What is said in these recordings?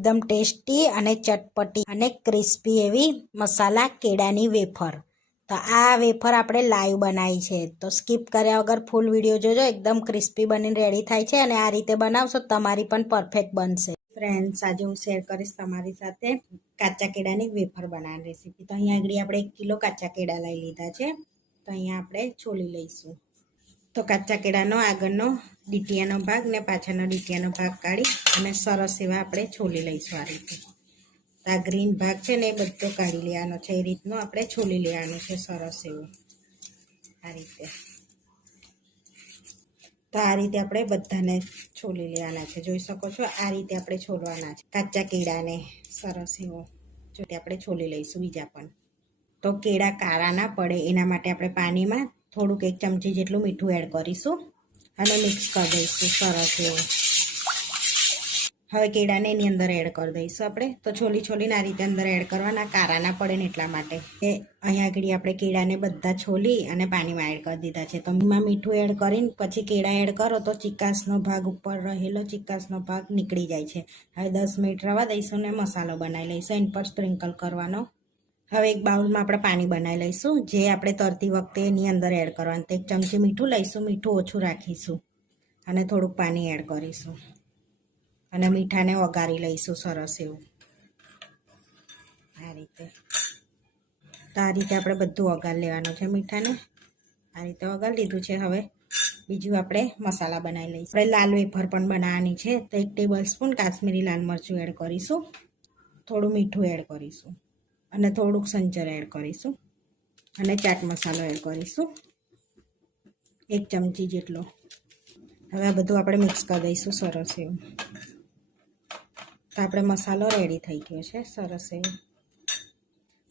એકદમ ટેસ્ટી અને ચટપટી અને ક્રિસ્પી એવી મસાલા કેળાની વેફર. તો આ વેફર આપણે લાઈવ બનાવી છે, તો સ્કીપ કર્યા વગર ફૂલ વિડીયો જોજો. એકદમ ક્રિસ્પી બનીને રેડી થાય છે અને આ રીતે બનાવશો તમારી પણ પરફેક્ટ બનશે. ફ્રેન્ડ્સ, આજે હું શેર કરીશ તમારી સાથે કાચા કેળાની વેફર બનાવવાની રેસીપી. તો અહીંયા આગળ આપણે 1 કિલો કાચા કેળા લઈ લીધા છે. તો અહીંયા આપણે છોલી લઈશું. તો કાચા કેળાનો આગળનો ડીટીયાનો ભાગ ને પાછળનો ડીટીયાનો ભાગ કાઢી અને સરસ એવા આપણે છોલી લઈશું આ રીતે. આ ગ્રીન ભાગ છે ને એ બધો કાઢી લેવાનો છે. એ રીતનું આપણે છોલી લેવાનું છે સરસ એવું આ રીતે. તો આ રીતે આપણે બધાને છોલી લેવાના છે. જોઈ શકો છો આ રીતે આપણે છોલવાના છે કાચા કેળાને સરસ એવો જો આપણે છોલી લઈશું બીજા પણ. તો કેળા કાળા ના પડે એના માટે આપણે પાણીમાં થોડુંક 1 ચમચી જેટલું મીઠું એડ કરીશું અને મિક્સ કરી દઈશું સરસ એવું. હવે કેળાને એની અંદર એડ કરી દઈશું આપણે. તો છોલીને આ રીતે અંદર એડ કરવાના, કાળા ના પડે ને એટલા માટે. અહીંયા આગળ આપણે કેળાને બધા છોલી અને પાણીમાં એડ કરી દીધા છે. તો એમાં મીઠું એડ કરીને પછી કેળા એડ કરો તો ચિકાસનો ભાગ ઉપર રહેલો ચિકાસનો ભાગ નીકળી જાય છે. હવે 10 મિનિટ રવા દઈશું ને મસાલો બનાવી લઈશું. એની પર સ્પ્રિંકલ કરવાનો. હવે એક બાઉલમાં આપણે પાણી બનાવી લઈશું, જે આપણે તરતી વખતે એની અંદર એડ કરવાનું. તો 1 ચમચી મીઠું લઈશું, મીઠું ઓછું રાખીશું અને થોડુંક પાણી એડ કરીશું અને મીઠાને વઘારી લઈશું સરસ એવું આ રીતે. તો આ રીતે આપણે બધું વઘારી લેવાનું છે મીઠાને. આ રીતે વઘારી લીધું છે. હવે બીજું આપણે મસાલા બનાવી લઈશું. આપણે લાલ વેફર પણ બનાવવાની છે. તો 1 ટેબલ સ્પૂન કાશ્મીરી લાલ મરચું એડ કરીશું, થોડું મીઠું એડ કરીશું અને થોડુંક સંચર એડ કરીશું અને ચાટ મસાલો એડ કરીશું 1 ચમચી જેટલો. હવે આ બધું આપણે મિક્સ કરી દઈશું સરસ એવું. તો આપણે મસાલો રેડી થઈ ગયો છે સરસ એવું.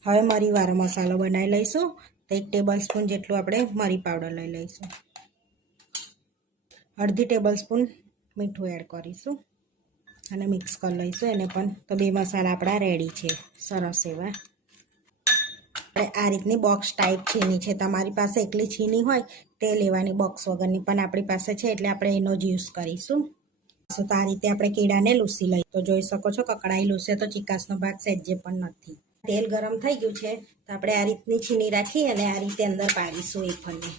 હવે મરીવાળો મસાલો બનાવી લઈશું. તો 1 ટેબલ સ્પૂન જેટલું આપણે મરી પાવડર લઈ લઈશું. અડધી ટેબલ સ્પૂન મીઠું એડ કરીશું અને મિક્સ કરી લઈશું એને પણ. તો 2 મસાલા આપણા રેડી છે સરસ એવા. આપણે આ રીતની બોક્સ ટાઈપ છીની છે. તમારી પાસે એકલી છીની હોય તે લેવાની, બોક્સ વગરની, પણ આપણી પાસે છે એટલે આપણે એનો જ યુઝ કરીશું. તો આ રીતે આપણે કેળાને લૂસી લઈએ. તો જોઈ શકો છો કકડાઈ લૂસે તો ચિકાસનો ભાગ સહેજે પણ નથી. તેલ ગરમ થઈ ગયું છે તો આપણે આ રીતની છીની રાખી અને આ રીતે અંદર પાડીશું વેફરને.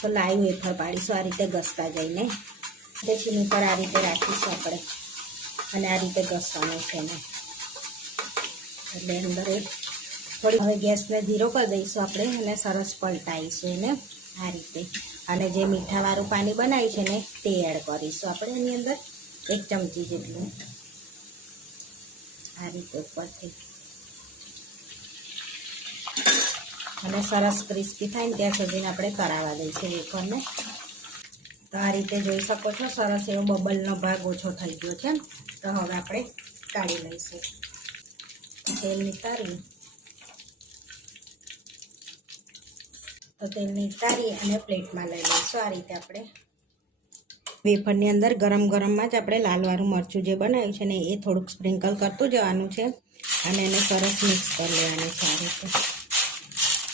તો લાઈવ વેફર પાડીશું આ રીતે ઘસતા જઈને. તે છીની પર આ રીતે રાખીશું આપણે અને આ રીતે ઘસવાનું છે એને. એટલે અંદર થોડી હવે ગેસને ધીરો કરી દઈશું આપણે અને સરસ પલટાઈશું એને આ રીતે. અને જે મીઠાવાળું પાણી બનાવ્યું છે ને તે એડ કરીશું આપણે એની અંદર 1 ચમચી જેટલું આ રીતે ઉપરથી. અને સરસ ક્રિસ્પી થાય ને ત્યાં સુધી આપણે કરાવવા દઈશું વેફરને. તો આ રીતે જોઈ શકો છો સરસ એવો બબલનો ભાગ ઓછો થઈ ગયો છે. તો હવે આપણે કાઢી લઈશું. તેલ નીકાળી અને પ્લેટમાં લઈ લઈશું આ રીતે. આપણે વેફરની અંદર ગરમમાં જ આપણે લાલવાળું મરચું જે બનાવ્યું છે ને એ થોડુંક સ્પ્રિંકલ કરતું જવાનું છે અને એને સરસ મિક્સ કરી લેવાનું છે આ રીતે.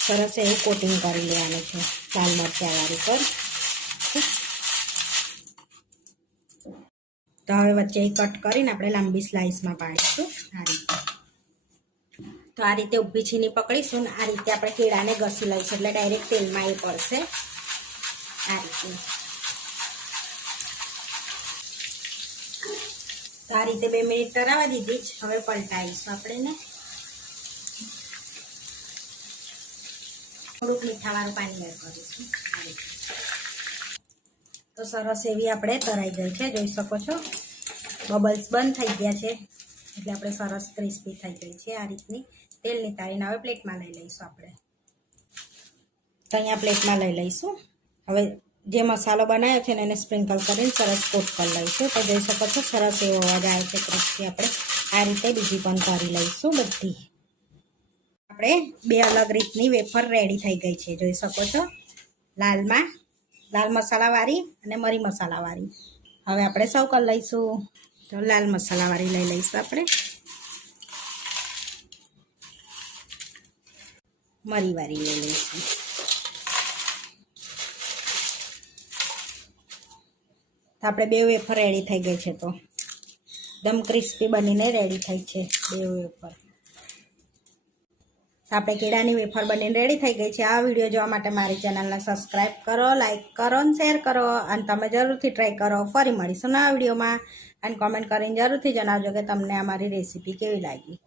સરસ એવું કોટિંગ કરી લેવાનું છે લાલ મરચાંવાળી પર. તો હવે વચ્ચે કટ કરીને આપણે લાંબી સ્લાઇસમાં પાડીશું આ રીતે. તો આ રીતે ઊભી છીની પકડીશું ને આ રીતે આપણે કેળાને ઘસી લઈશું એટલે ડાયરેક્ટ તેલમાં એ પડશે આ રીતે. તો આ રીતે 2 મિનિટ તરાવા દીધી જ. હવે પલટાવીશું આપણે ને. થોડુંક મીઠાવાળું પાણી એડ કરીશું આ રીતે. તો સરસ એવી આપણે તરાઈ ગઈ છે, જોઈ શકો છો બબલ્સ બંધ થઈ ગયા છે એટલે આપણે સરસ ક્રિસ્પી થઈ ગઈ છે આ રીતની. તેલ નીકાળીને હવે પ્લેટમાં લઈ લઈશું આપણે. તો અહીંયા પ્લેટમાં લઈ લઈશું. હવે જે મસાલો બનાવ્યો છે ને એને સ્પ્રિંકલ કરીને સરસ કોટ કરી લઈશું. તો જોઈ શકો છો સરસ એવો અવાજ આવે છે ક્રિસ્પી. આપણે આ રીતે બીજી પણ કરી લઈશું બધી. આપણે 2 અલગ રીતની વેફર રેડી થઈ ગઈ છે, જોઈ શકો છો. લાલ મસાલાવાળી અને મરી મસાલાવાળી. હવે આપણે સર્વ કરી લઈશું. તો લાલ મસાલાવાળી લઈ લઈશું આપણે. મરીવાળી લઈ લઈશું. તો આપણે 2 વેફર રેડી થઈ ગઈ છે. તો એકદમ ક્રિસ્પી બનીને રેડી થઈ છે બે ઉપર. આપણે કેળાની વેફર બનીને રેડી થઈ ગઈ છે. આ વિડીયો જોવા માટે મારી ચેનલને સબસ્ક્રાઈબ કરો, લાઈક કરો અને શેર કરો અને તમે જરૂરથી ટ્રાય કરો. ફરી મળીશું નવા વિડીયોમાં અને કોમેન્ટ કરીને જરૂરથી જણાવજો કે તમને અમારી રેસીપી કેવી લાગી.